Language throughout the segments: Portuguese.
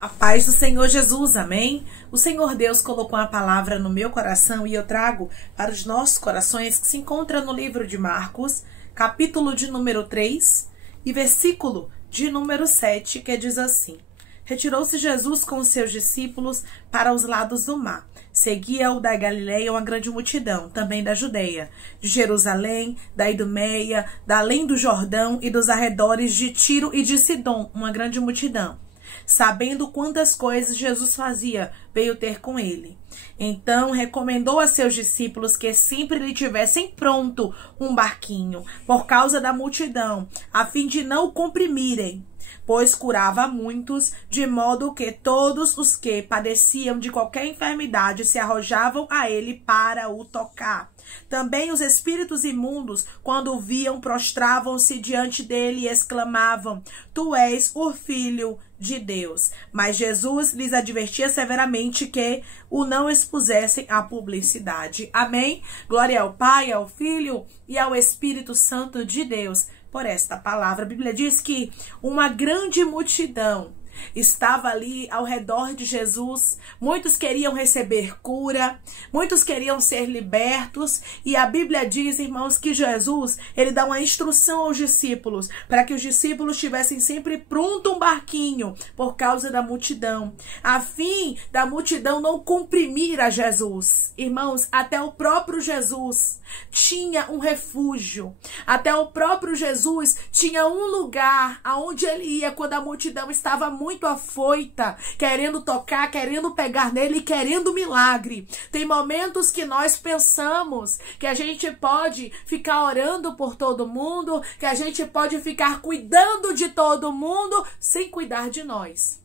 A paz do Senhor Jesus, amém? O Senhor Deus colocou uma palavra no meu coração e eu trago para os nossos corações que se encontra no livro de Marcos, capítulo de número 3 e versículo de número 7, que diz assim: Retirou-se Jesus com os seus discípulos para os lados do mar. Seguia-o da Galileia uma grande multidão, também da Judeia, de Jerusalém, da Idumeia, da além do Jordão e dos arredores de Tiro e de Sidom, uma grande multidão. Sabendo quantas coisas Jesus fazia, veio ter com ele. Então recomendou a seus discípulos que sempre lhe tivessem pronto um barquinho, por causa da multidão, a fim de não o comprimirem, pois curava muitos, de modo que todos os que padeciam de qualquer enfermidade se arrojavam a ele para o tocar. Também os espíritos imundos, quando o viam, prostravam-se diante dele e exclamavam: Tu és o Filho de Deus. Mas Jesus lhes advertia severamente que o não expusessem à publicidade. Amém? Glória ao Pai, ao Filho e ao Espírito Santo de Deus por esta palavra. A Bíblia diz que uma grande multidão estava ali ao redor de Jesus. Muitos queriam receber cura, muitos queriam ser libertos, e a Bíblia diz, irmãos, que Jesus, ele dá uma instrução aos discípulos, para que os discípulos tivessem sempre pronto um barquinho, por causa da multidão, a fim da multidão não comprimir a Jesus. Irmãos, até o próprio Jesus tinha um refúgio, até o próprio Jesus tinha um lugar aonde ele ia quando a multidão estava muito afoita, querendo tocar, querendo pegar nele, querendo milagre. Tem momentos que nós pensamos que a gente pode ficar orando por todo mundo, que a gente pode ficar cuidando de todo mundo, sem cuidar de nós,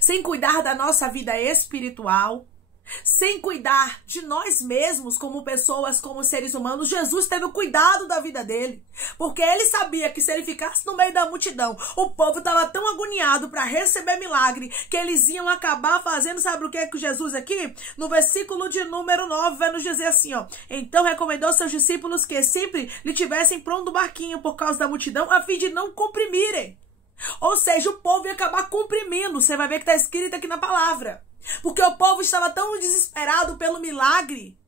sem cuidar da nossa vida espiritual, sem cuidar de nós mesmos como pessoas, como seres humanos. Jesus teve o cuidado da vida dele, porque ele sabia que se ele ficasse no meio da multidão, o povo estava tão agoniado para receber milagre, que eles iam acabar fazendo, sabe o que é que Jesus aqui? No versículo de número 9 vai nos dizer assim, ó: Então recomendou aos seus discípulos que sempre lhe tivessem pronto o barquinho por causa da multidão, a fim de não comprimirem. Ou seja, o povo ia acabar comprimindo. Você vai ver que está escrito aqui na palavra. Porque o povo estava tão desesperado pelo milagre,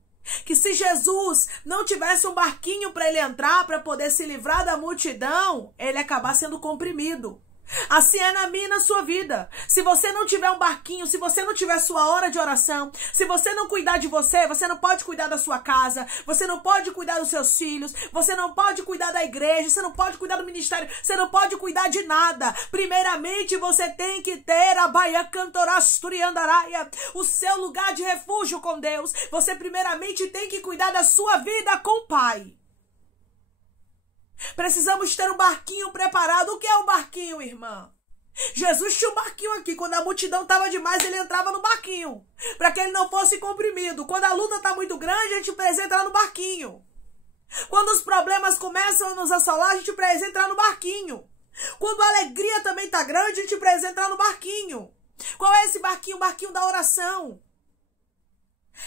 que se Jesus não tivesse um barquinho para ele entrar, para poder se livrar da multidão, ele ia acabar sendo comprimido. Assim é na minha e na sua vida. Se você não tiver um barquinho, se você não tiver sua hora de oração, se você não cuidar de você, você não pode cuidar da sua casa, você não pode cuidar dos seus filhos, você não pode cuidar da igreja, você não pode cuidar do ministério, você não pode cuidar de nada. Primeiramente você tem que ter a baia cantorasturiandaraia, o seu lugar de refúgio com Deus. Você primeiramente tem que cuidar da sua vida com o Pai. Precisamos ter um barquinho preparado. O que é um barquinho, irmã? Jesus tinha um barquinho aqui. Quando a multidão estava demais, ele entrava no barquinho, para que ele não fosse comprimido. Quando a luta está muito grande, a gente precisa entrar no barquinho. Quando os problemas começam a nos assolar, a gente precisa entrar no barquinho. Quando a alegria também está grande, a gente precisa entrar no barquinho. Qual é esse barquinho? O barquinho da oração.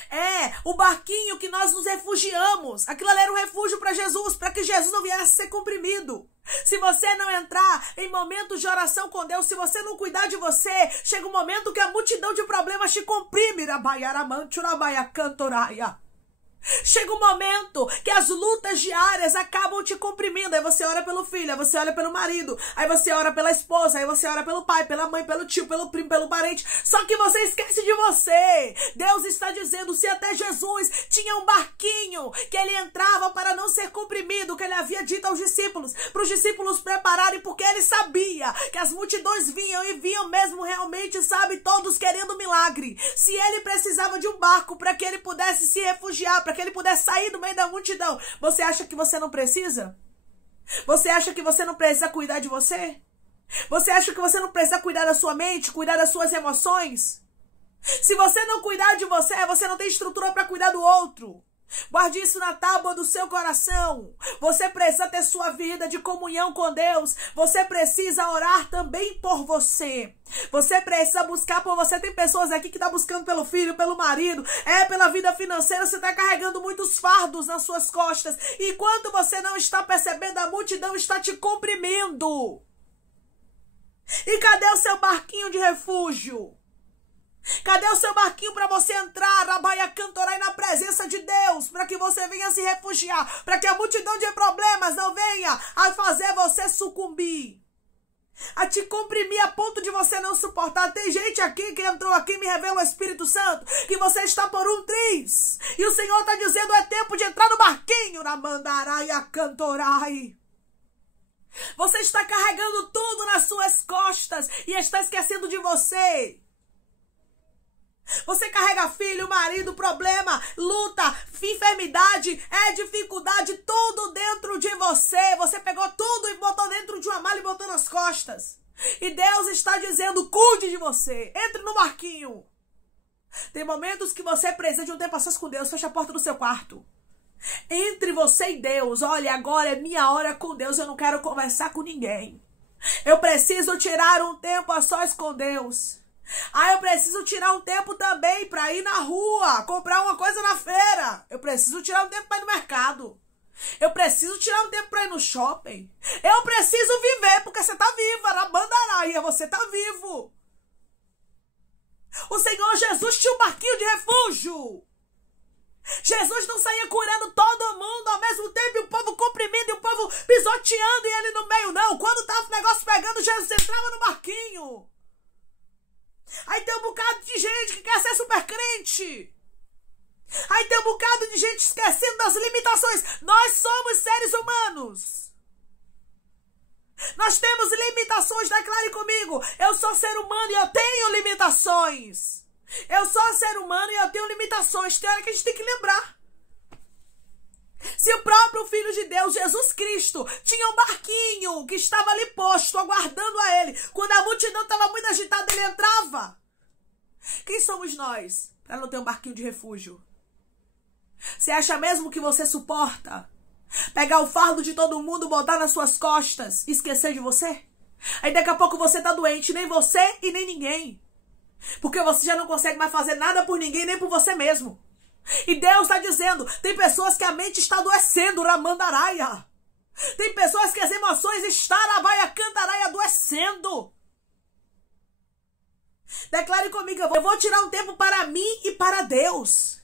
É o barquinho que nós nos refugiamos. Aquilo ali era um refúgio para Jesus, para que Jesus não viesse a ser comprimido. Se você não entrar em momentos de oração com Deus, se você não cuidar de você, chega um momento que a multidão de problemas te comprime. Chega um momento que as lutas diárias acabam te comprimindo. Aí você ora pelo filho, aí você ora pelo marido, aí você ora pela esposa, aí você ora pelo pai, pela mãe, pelo tio, pelo primo, pelo parente. Só que você esquece de você. Deus está dizendo, se até Jesus tinha um barquinho que ele entrava para não ser comprimido, que ele havia dito aos discípulos, para os discípulos prepararem, porque ele sabia que as multidões vinham e vinham mesmo realmente, sabe, todos querendo milagre. Se ele precisava de um barco para que ele pudesse se refugiar, para que ele pudesse sair do meio da multidão, você acha que você não precisa? Você acha que você não precisa cuidar de você? Você acha que você não precisa cuidar da sua mente, cuidar das suas emoções? Se você não cuidar de você, você não tem estrutura para cuidar do outro. Guarde isso na tábua do seu coração. Você precisa ter sua vida de comunhão com Deus. Você precisa orar também por você. Você precisa buscar por você. Tem pessoas aqui que estão buscando pelo filho, pelo marido, pela vida financeira. Você está carregando muitos fardos nas suas costas. Enquanto você não está percebendo, a multidão está te comprimindo. E cadê o seu barquinho de refúgio? Cadê o seu barquinho para você entrar, Rabaia Cantorai, na presença de Deus, para que você venha se refugiar, para que a multidão de problemas não venha a fazer você sucumbir, a te comprimir a ponto de você não suportar. Tem gente aqui que entrou aqui, me revela o Espírito Santo, que você está por um triz, e o Senhor está dizendo, é tempo de entrar no barquinho, na Mandaraia Cantorai. Você está carregando tudo nas suas costas e está esquecendo de você. Você carrega filho, marido, problema, luta, enfermidade, dificuldade, tudo dentro de você. Você pegou tudo e botou dentro de uma mala e botou nas costas. E Deus está dizendo, cuide de você, entre no barquinho. Tem momentos que você precisa de um tempo a sós com Deus, fecha a porta do seu quarto. Entre você e Deus, olha, agora é minha hora com Deus, eu não quero conversar com ninguém. Eu preciso tirar um tempo a sós com Deus. Eu preciso tirar um tempo também para ir na rua, comprar uma coisa na feira. Eu preciso tirar um tempo para ir no mercado. Eu preciso tirar um tempo para ir no shopping. Eu preciso viver, porque você está viva, na Bandaraia, você está vivo. O Senhor Jesus tinha um barquinho de refúgio. Jesus não saía curando todo mundo ao mesmo tempo, e o povo comprimindo, e o povo pisoteando, e ele no meio, não. Quando estava o negócio pegando, Jesus entrava no barquinho. Aí tem um bocado de gente que quer ser super crente. Aí tem um bocado de gente esquecendo das limitações. Nós somos seres humanos. Nós temos limitações, declare comigo. Eu sou ser humano e eu tenho limitações. Eu sou ser humano e eu tenho limitações. Tem hora que a gente tem que lembrar. Se o próprio Filho de Deus, Jesus Cristo, tinha um barquinho que estava ali posto, aguardando a ele. Quando a multidão estava muito agitada, ele entrava. Quem somos nós para não ter um barquinho de refúgio? Você acha mesmo que você suporta pegar o fardo de todo mundo, botar nas suas costas e esquecer de você? Aí daqui a pouco você tá doente, nem você e nem ninguém. Porque você já não consegue mais fazer nada por ninguém, nem por você mesmo. E Deus está dizendo, tem pessoas que a mente está adoecendo, Ramandaraia. Tem pessoas que as emoções estão, Rabaia Cantaraia, adoecendo. Declare comigo, eu vou tirar um tempo para mim e para Deus.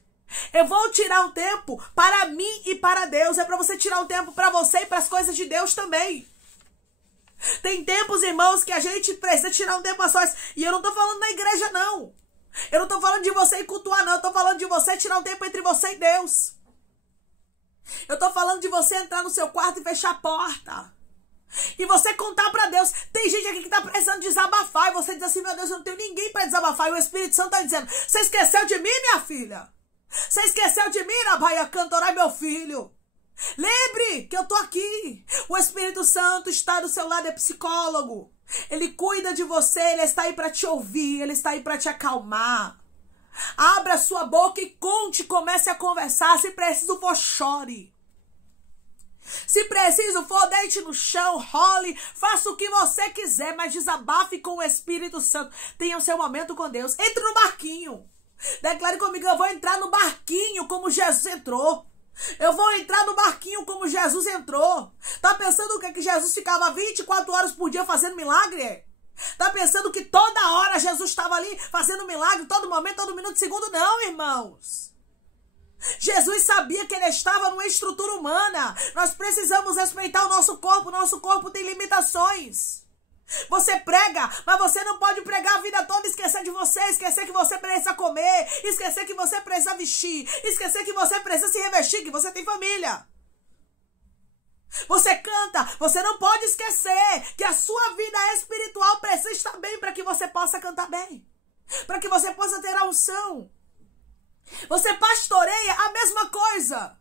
Eu vou tirar um tempo para mim e para Deus. É para você tirar um tempo para você e para as coisas de Deus também. Tem tempos, irmãos, que a gente precisa tirar um tempo a sós. E eu não estou falando na igreja, não. Eu não estou falando de você ir cultuar, não. Eu estou falando de você tirar um tempo entre você e Deus. Eu estou falando de você entrar no seu quarto e fechar a porta. E você contar para Deus. Tem gente aqui que está precisando desabafar. E você diz assim, meu Deus, eu não tenho ninguém para desabafar. E o Espírito Santo está dizendo, você esqueceu de mim, minha filha? Você esqueceu de mim, Rabaia Cantorai, meu filho? Lembre que eu tô aqui. O Espírito Santo está do seu lado, é psicólogo. Ele cuida de você, ele está aí para te ouvir, ele está aí para te acalmar. Abra sua boca e conte, comece a conversar. Se preciso for, chore. Se preciso for, deite no chão, role, faça o que você quiser, mas desabafe com o Espírito Santo. Tenha o seu momento com Deus. Entre no barquinho. Declare comigo, eu vou entrar no barquinho como Jesus entrou. Eu vou entrar no barquinho como Jesus entrou. Tá pensando o que Jesus ficava 24 horas por dia fazendo milagre? Tá pensando que toda hora Jesus estava ali fazendo milagre, todo momento, todo minuto, segundo? Não, irmãos. Jesus sabia que ele estava numa estrutura humana. Nós precisamos respeitar o nosso corpo tem limitações. Você prega, mas você não pode pregar a vida toda e esquecer de você, esquecer que você precisa comer, esquecer que você precisa vestir, esquecer que você precisa se revestir, que você tem família. Você canta, você não pode esquecer que a sua vida espiritual precisa estar bem para que você possa cantar bem, para que você possa ter a unção. Você pastoreia, a mesma coisa.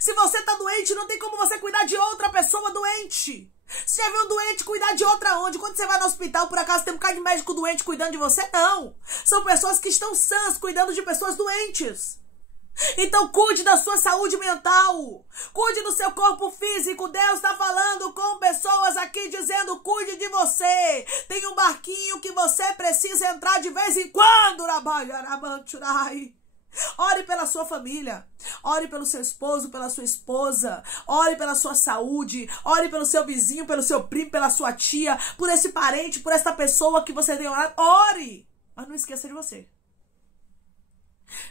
Se você está doente, não tem como você cuidar de outra pessoa doente. Se você vê um doente, cuidar de outra onde? Quando você vai no hospital, por acaso tem um bocado de médico doente cuidando de você? Não. São pessoas que estão sãs, cuidando de pessoas doentes. Então cuide da sua saúde mental. Cuide do seu corpo físico. Deus está falando com pessoas aqui dizendo, cuide de você. Tem um barquinho que você precisa entrar de vez em quando. Ore pela sua família, ore pelo seu esposo, pela sua esposa, ore pela sua saúde, ore pelo seu vizinho, pelo seu primo, pela sua tia, por esse parente, por essa pessoa que você tem orado. Ore, mas não esqueça de você.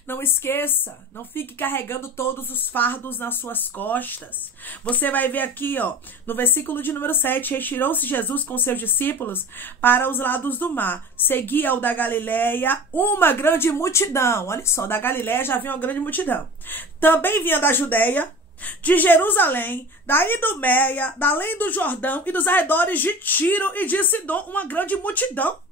Não esqueça, não fique carregando todos os fardos nas suas costas. Você vai ver aqui, ó, no versículo de número 7, retirou-se Jesus com seus discípulos para os lados do mar. Seguia o da Galileia uma grande multidão. Olha só, da Galileia já vinha uma grande multidão. Também vinha da Judeia, de Jerusalém, da Idumeia, da além do Jordão e dos arredores de Tiro e de Sidom, uma grande multidão.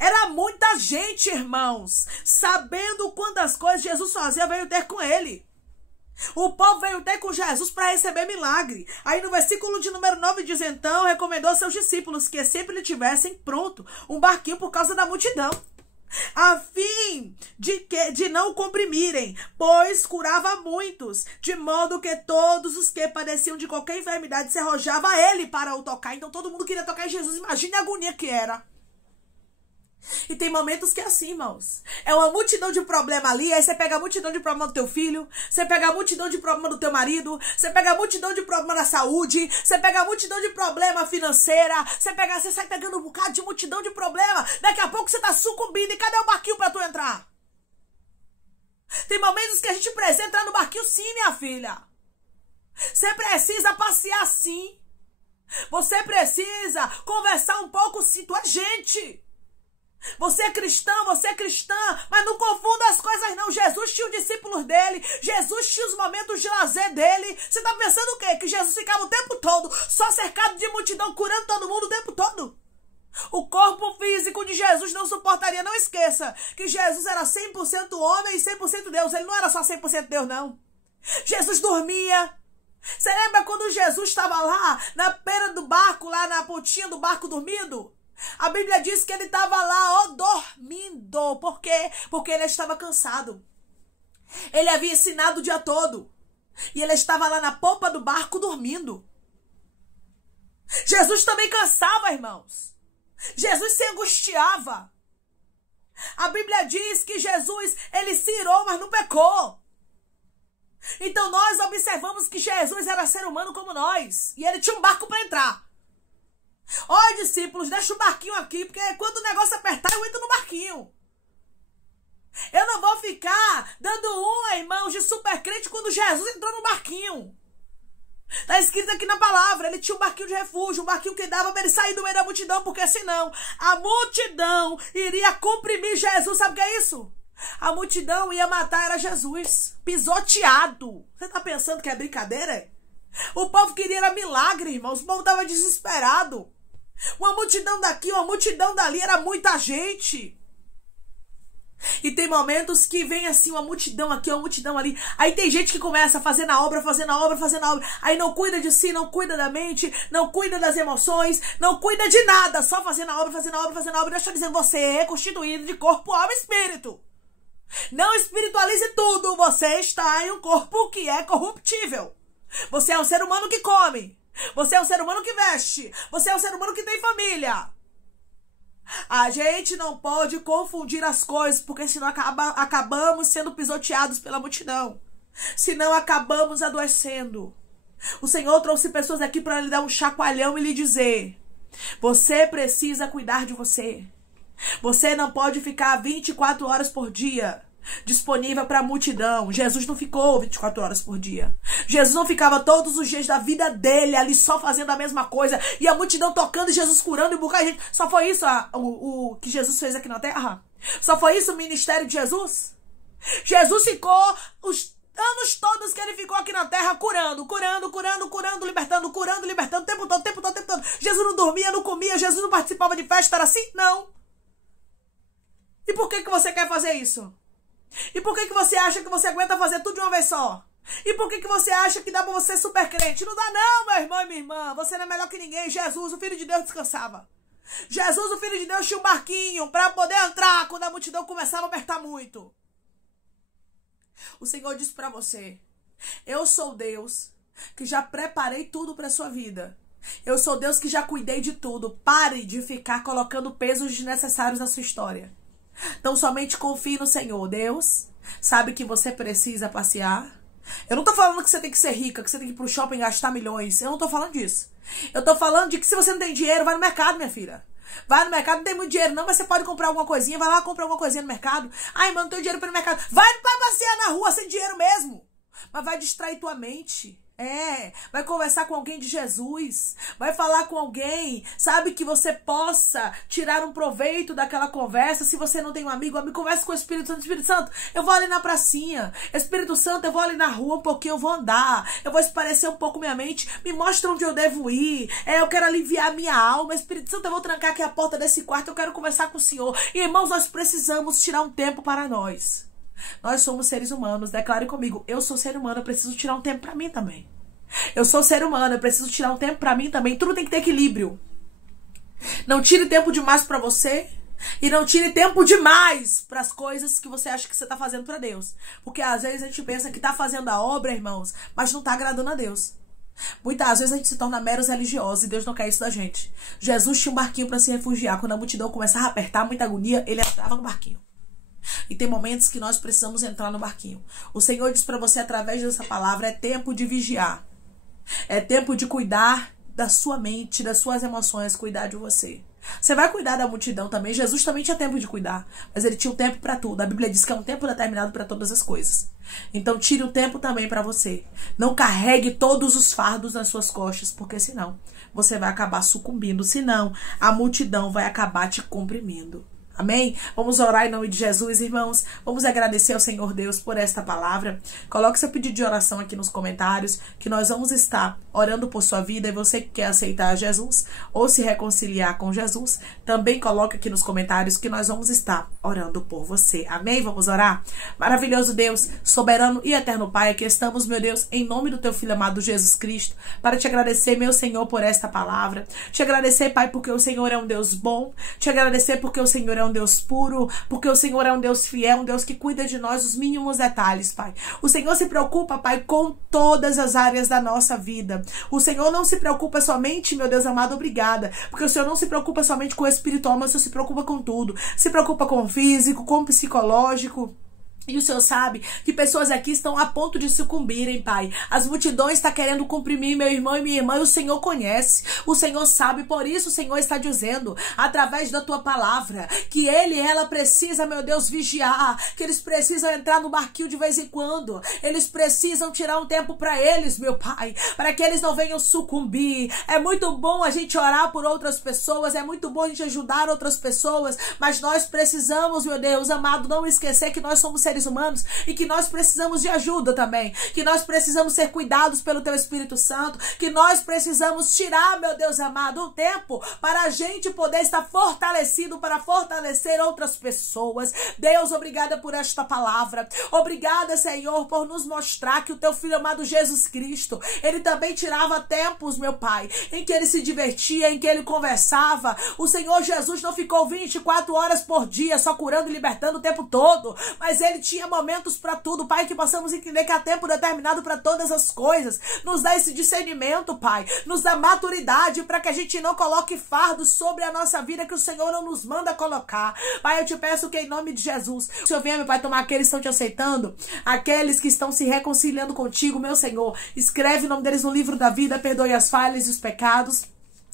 Era muita gente, irmãos, sabendo quantas coisas Jesus fazia, veio ter com ele. O povo veio ter com Jesus para receber milagre. Aí no versículo de número 9 diz, então, recomendou aos seus discípulos que sempre lhe tivessem pronto um barquinho por causa da multidão, a fim de não o comprimirem, pois curava muitos, de modo que todos os que padeciam de qualquer enfermidade se arrojavam a ele para o tocar. Então todo mundo queria tocar em Jesus. Imagine a agonia que era. E tem momentos que é assim, irmãos. É uma multidão de problema ali, aí você pega a multidão de problema do teu filho, você pega a multidão de problema do teu marido, você pega a multidão de problema da saúde, você pega a multidão de problema financeira, você sai pegando um bocado de multidão de problema, daqui a pouco você tá sucumbindo, e cadê o barquinho pra tu entrar? Tem momentos que a gente precisa entrar no barquinho sim, minha filha. Você precisa passear sim. Você precisa conversar um pouco sim, tu é gente. Você é cristã, mas não confunda as coisas não. Jesus tinha os discípulos dele, Jesus tinha os momentos de lazer dele. Você tá pensando o quê? Que Jesus ficava o tempo todo só cercado de multidão, curando todo mundo o tempo todo? O corpo físico de Jesus não suportaria. Não esqueça que Jesus era 100% homem e 100% Deus. Ele não era só 100% Deus, não. Jesus dormia. Você lembra quando Jesus estava lá na beira do barco, lá na pontinha do barco dormindo? A Bíblia diz que ele estava lá, ó, dormindo. Por quê? Porque ele estava cansado. Ele havia ensinado o dia todo. E ele estava lá na popa do barco dormindo. Jesus também cansava, irmãos. Jesus se angustiava. A Bíblia diz que Jesus, ele se irou, mas não pecou. Então nós observamos que Jesus era ser humano como nós. E ele tinha um barco para entrar. Ó, discípulos, deixa o barquinho aqui, porque quando o negócio apertar, eu entro no barquinho. Eu não vou ficar dando irmãos, de super crente quando Jesus entrou no barquinho. Está escrito aqui na palavra, ele tinha um barquinho de refúgio, um barquinho que dava para ele sair do meio da multidão, porque senão a multidão iria comprimir Jesus. Sabe o que é isso? A multidão ia matar era Jesus, pisoteado. Você está pensando que é brincadeira? O povo queria era milagre, irmãos. O povo estava desesperado. Uma multidão daqui, uma multidão dali, era muita gente. E tem momentos que vem assim, uma multidão aqui, uma multidão ali. Aí tem gente que começa fazendo a obra. Aí não cuida de si, não cuida da mente, não cuida das emoções, não cuida de nada. Só fazendo a obra. Deixa eu dizer, você é constituído de corpo, alma e espírito. Não espiritualize tudo. Você está em um corpo que é corruptível. Você é um ser humano que come. Você é um ser humano que veste. Você é um ser humano que tem família. A gente não pode confundir as coisas, porque senão acabamos sendo pisoteados pela multidão. Senão acabamos adoecendo. O Senhor trouxe pessoas aqui para lhe dar um chacoalhão e lhe dizer: você precisa cuidar de você. Você não pode ficar 24 horas por dia disponível para a multidão. Jesus não ficou 24 horas por dia. Jesus não ficava todos os dias da vida dele ali só fazendo a mesma coisa, e a multidão tocando e Jesus curando e bocado de gente. Só foi isso o que Jesus fez aqui na terra? Só foi isso o ministério de Jesus? Jesus ficou os anos todos que ele ficou aqui na terra curando, libertando, o tempo todo. Jesus não dormia, não comia, Jesus não participava de festa, era assim? Não. E por que você quer fazer isso? E por que você acha que você aguenta fazer tudo de uma vez só? E por que você acha que dá pra você ser super crente? Não dá não, meu irmão e minha irmã. Você não é melhor que ninguém. Jesus, o Filho de Deus, descansava. Jesus, o Filho de Deus, tinha um barquinho para poder entrar quando a multidão começava a apertar muito. O Senhor disse para você: eu sou Deus que já preparei tudo para sua vida. Eu sou Deus que já cuidei de tudo. Pare de ficar colocando pesos desnecessários na sua história. Então somente confie no Senhor. Deus, sabe que você precisa passear. Eu não tô falando que você tem que ser rica, que você tem que ir pro shopping gastar milhões. Eu não tô falando disso. Eu tô falando de que se você não tem dinheiro, vai no mercado, minha filha. Vai no mercado, não tem muito dinheiro não, mas você pode comprar alguma coisinha. Vai lá, compra alguma coisinha no mercado. Ai, mano, não tenho dinheiro para ir no mercado. Vai passear na rua sem dinheiro mesmo. Mas vai distrair tua mente. Vai conversar com alguém de Jesus, vai falar com alguém, sabe, que você possa tirar um proveito daquela conversa. Se você não tem um amigo, conversa com o Espírito Santo. Espírito Santo, eu vou ali na pracinha. Espírito Santo, eu vou ali na rua um pouquinho, eu vou andar, eu vou esparecer um pouco minha mente, me mostra onde eu devo ir, eu quero aliviar minha alma. Espírito Santo, eu vou trancar aqui a porta desse quarto, eu quero conversar com o Senhor. E, irmãos, nós precisamos tirar um tempo para nós. Nós somos seres humanos, declare comigo, eu sou ser humano, eu preciso tirar um tempo pra mim também. Eu sou ser humano, eu preciso tirar um tempo pra mim também. Tudo tem que ter equilíbrio. Não tire tempo demais pra você e não tire tempo demais pras coisas que você acha que você tá fazendo pra Deus. Porque às vezes a gente pensa que tá fazendo a obra, irmãos, mas não tá agradando a Deus. Muitas vezes a gente se torna meros religiosos e Deus não quer isso da gente. Jesus tinha um barquinho pra se refugiar. Quando a multidão começava a apertar, muita agonia, ele entrava no barquinho. E tem momentos que nós precisamos entrar no barquinho. O Senhor diz pra você através dessa palavra, é tempo de vigiar. É tempo de cuidar da sua mente, das suas emoções, cuidar de você. Você vai cuidar da multidão também. Jesus também tinha tempo de cuidar, mas ele tinha um tempo para tudo. A Bíblia diz que é um tempo determinado para todas as coisas. Então tire o tempo também para você. Não carregue todos os fardos nas suas costas, porque senão você vai acabar sucumbindo. Senão a multidão vai acabar te comprimindo. Amém? Vamos orar em nome de Jesus, irmãos. Vamos agradecer ao Senhor Deus por esta palavra. Coloque seu pedido de oração aqui nos comentários, que nós vamos estar orando por sua vida. E você que quer aceitar Jesus ou se reconciliar com Jesus, também coloque aqui nos comentários que nós vamos estar orando por você. Amém? Vamos orar? Maravilhoso Deus, soberano e eterno Pai, aqui estamos, meu Deus, em nome do teu Filho amado Jesus Cristo, para te agradecer, meu Senhor, por esta palavra. Te agradecer, Pai, porque o Senhor é um Deus bom. Te agradecer porque o Senhor é um Deus puro, porque o Senhor é um Deus fiel, um Deus que cuida de nós os mínimos detalhes, Pai. O Senhor se preocupa, Pai, com todas as áreas da nossa vida. O Senhor não se preocupa somente, meu Deus amado, obrigada, porque o Senhor não se preocupa somente com o espiritual, mas o Senhor se preocupa com tudo. Se preocupa com o físico, com o psicológico. E o Senhor sabe que pessoas aqui estão a ponto de sucumbirem, Pai. As multidões estão querendo comprimir meu irmão e minha irmã, e o Senhor conhece. O Senhor sabe, por isso o Senhor está dizendo, através da tua palavra, que ele e ela precisa, meu Deus, vigiar, que eles precisam entrar no barquinho de vez em quando. Eles precisam tirar um tempo para eles, meu Pai, para que eles não venham sucumbir. É muito bom a gente orar por outras pessoas, é muito bom a gente ajudar outras pessoas, mas nós precisamos, meu Deus amado, não esquecer que nós somos seres humanos e que nós precisamos de ajuda também, que nós precisamos ser cuidados pelo teu Espírito Santo, que nós precisamos tirar, meu Deus amado, um tempo para a gente poder estar fortalecido, para fortalecer outras pessoas. Deus, obrigada por esta palavra, obrigada, Senhor, por nos mostrar que o teu Filho amado Jesus Cristo, ele também tirava tempos, meu Pai, em que ele se divertia, em que ele conversava. O Senhor Jesus não ficou 24 horas por dia só curando e libertando o tempo todo, mas ele tinha momentos para tudo, Pai, que possamos entender que há tempo determinado para todas as coisas. Nos dá esse discernimento, Pai, nos dá maturidade para que a gente não coloque fardos sobre a nossa vida que o Senhor não nos manda colocar. Pai, eu te peço que em nome de Jesus, o Senhor venha, meu Pai, tomar aqueles que estão te aceitando, aqueles que estão se reconciliando contigo, meu Senhor, escreve o nome deles no livro da vida, perdoe as falhas e os pecados.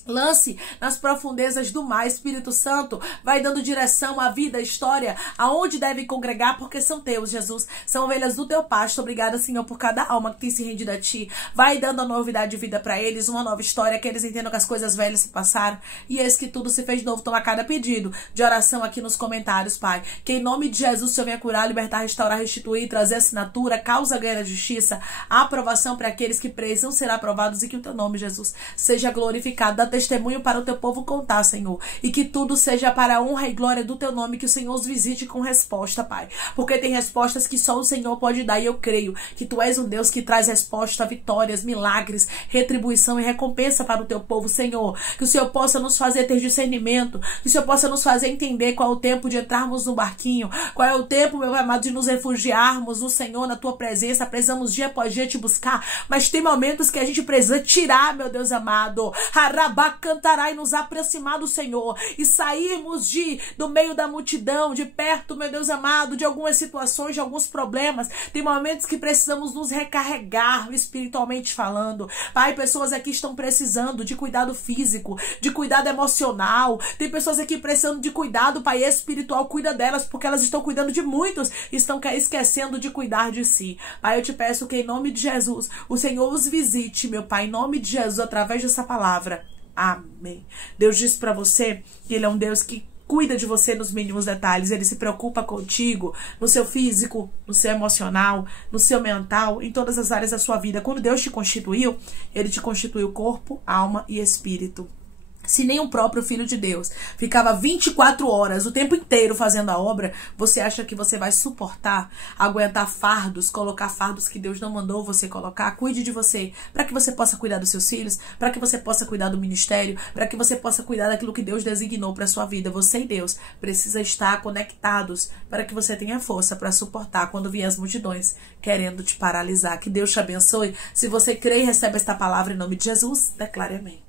Lance nas profundezas do mar. Espírito Santo, vai dando direção à vida, à história, aonde devem congregar, porque são teus, Jesus. São ovelhas do teu pasto. Obrigada, Senhor, por cada alma que tem se rendido a ti. Vai dando a novidade de vida para eles, uma nova história, que eles entendam que as coisas velhas se passaram e eis que tudo se fez novo. Toma cada pedido de oração aqui nos comentários, Pai. Que em nome de Jesus o Senhor venha curar, libertar, restaurar, restituir, trazer assinatura, causa, ganha a justiça, a aprovação para aqueles que precisam ser aprovados e que o teu nome, Jesus, seja glorificado. Testemunho para o teu povo contar, Senhor, e que tudo seja para a honra e glória do teu nome, que o Senhor os visite com resposta, Pai, porque tem respostas que só o Senhor pode dar, e eu creio que tu és um Deus que traz resposta, vitórias, milagres, retribuição e recompensa para o teu povo, Senhor. Que o Senhor possa nos fazer ter discernimento, que o Senhor possa nos fazer entender qual é o tempo de entrarmos no barquinho, qual é o tempo, meu amado, de nos refugiarmos no Senhor, na tua presença. Precisamos dia após dia te buscar, mas tem momentos que a gente precisa tirar, meu Deus amado, cantarar e nos aproximar do Senhor e sairmos do meio da multidão, de perto, meu Deus amado, de algumas situações, de alguns problemas. Tem momentos que precisamos nos recarregar espiritualmente falando. Pai, pessoas aqui estão precisando de cuidado físico, de cuidado emocional. Tem pessoas aqui precisando de cuidado, Pai, espiritual. Cuida delas, porque elas estão cuidando de muitos, estão esquecendo de cuidar de si. Pai, eu te peço que em nome de Jesus, o Senhor os visite, meu Pai, em nome de Jesus, através dessa palavra. Amém. Deus disse para você que Ele é um Deus que cuida de você nos mínimos detalhes. Ele se preocupa contigo, no seu físico, no seu emocional, no seu mental, em todas as áreas da sua vida. Quando Deus te constituiu, Ele te constituiu corpo, alma e espírito. Se nem o próprio Filho de Deus ficava 24 horas, o tempo inteiro fazendo a obra, você acha que você vai suportar, aguentar fardos, colocar fardos que Deus não mandou você colocar? Cuide de você, para que você possa cuidar dos seus filhos, para que você possa cuidar do ministério, para que você possa cuidar daquilo que Deus designou para sua vida. Você e Deus precisam estar conectados para que você tenha força para suportar quando vier as multidões querendo te paralisar. Que Deus te abençoe. Se você crê e recebe esta palavra em nome de Jesus, declare amém.